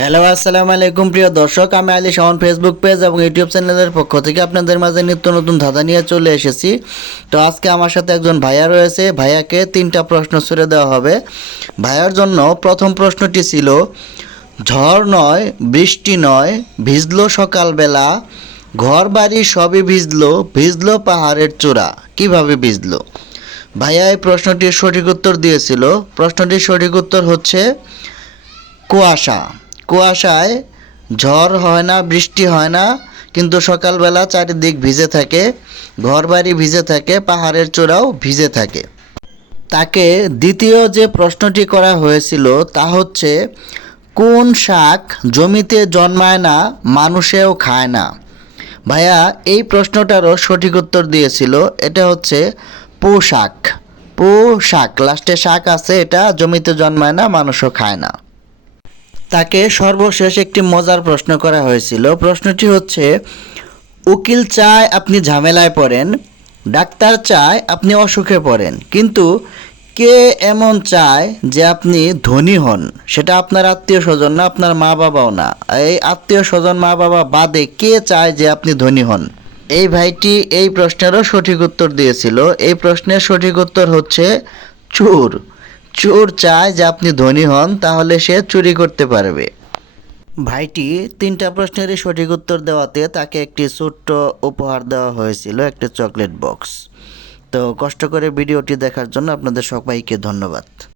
Hello, আসসালামু আলাইকুম প্রিয় দর্শক। আমি আলী শাহন ফেসবুক পেজ এবং ইউটিউব চ্যানেলের পক্ষ থেকে আপনাদের মাঝে নিত্য নতুন ধাঁধা নিয়ে চলে এসেছি। তো আজকে আমার সাথে একজন ভাইয়া রয়েছে। ভাইয়াকে তিনটা প্রশ্ন ছুড়ে দেওয়া হবে। ভাইয়ার জন্য প্রথম প্রশ্নটি ছিল, ঝড় নয়, বৃষ্টি নয়, ভিজলো সকালবেলা ঘর বাড়ি সবই ভিজলো ভিজলো পাহাড়ের চূড়া, কীভাবে ভিজলো? ভাইয়া এই প্রশ্নটির সঠিক উত্তর দিয়েছিল। প্রশ্নটির সঠিক উত্তর হচ্ছে কুয়াশা। কুয়াশায় ঝড় হয় না, বৃষ্টি হয় না, কিন্তু সকালবেলা চারিদিক ভিজে থাকে, ঘরবাড়ি ভিজে থাকে, পাহাড়ের চূড়াও ভিজে থাকে। তাকে দ্বিতীয় যে প্রশ্নটি করা হয়েছিল তা হচ্ছে, কোন শাক জমিতে জন্মায় না, মানুষেও খায় না? ভাইয়া, এই প্রশ্নটারও সঠিক উত্তর দিয়েছিল, এটা হচ্ছে পোশাক পোশাক লাস্টে শাক আছে এটা, জমিতে জন্মায় না, মানুষও খায় না। তাকে সর্বশেষ একটি মজার প্রশ্ন করা হয়েছিল। প্রশ্নটি হচ্ছে, উকিল চায় আপনি ঝামেলায় পড়েন, ডাক্তার চায় আপনি অসুখে পড়েন, কিন্তু কে এমন চায় যে আপনি ধনী হন? সেটা আপনার আত্মীয় স্বজন না, আপনার মা বাবাও না। এই আত্মীয় স্বজন, মা বাবা বাদে কে চায় যে আপনি ধনী হন? এই ভাইটি এই প্রশ্নেরও সঠিক উত্তর দিয়েছিল। এই প্রশ্নের সঠিক উত্তর হচ্ছে, চোর। চোর চায় যে আপনি ধনী হন, তাহলে সে চুরি করতে পারবে। ভাইটি তিনটা প্রশ্নেরই সঠিক উত্তর দেওয়াতে তাকে একটি ছোট্ট উপহার দেওয়া হয়েছিল, একটি চকলেট বক্স। তো কষ্ট করে ভিডিওটি দেখার জন্য আপনাদের সবাইকে ধন্যবাদ।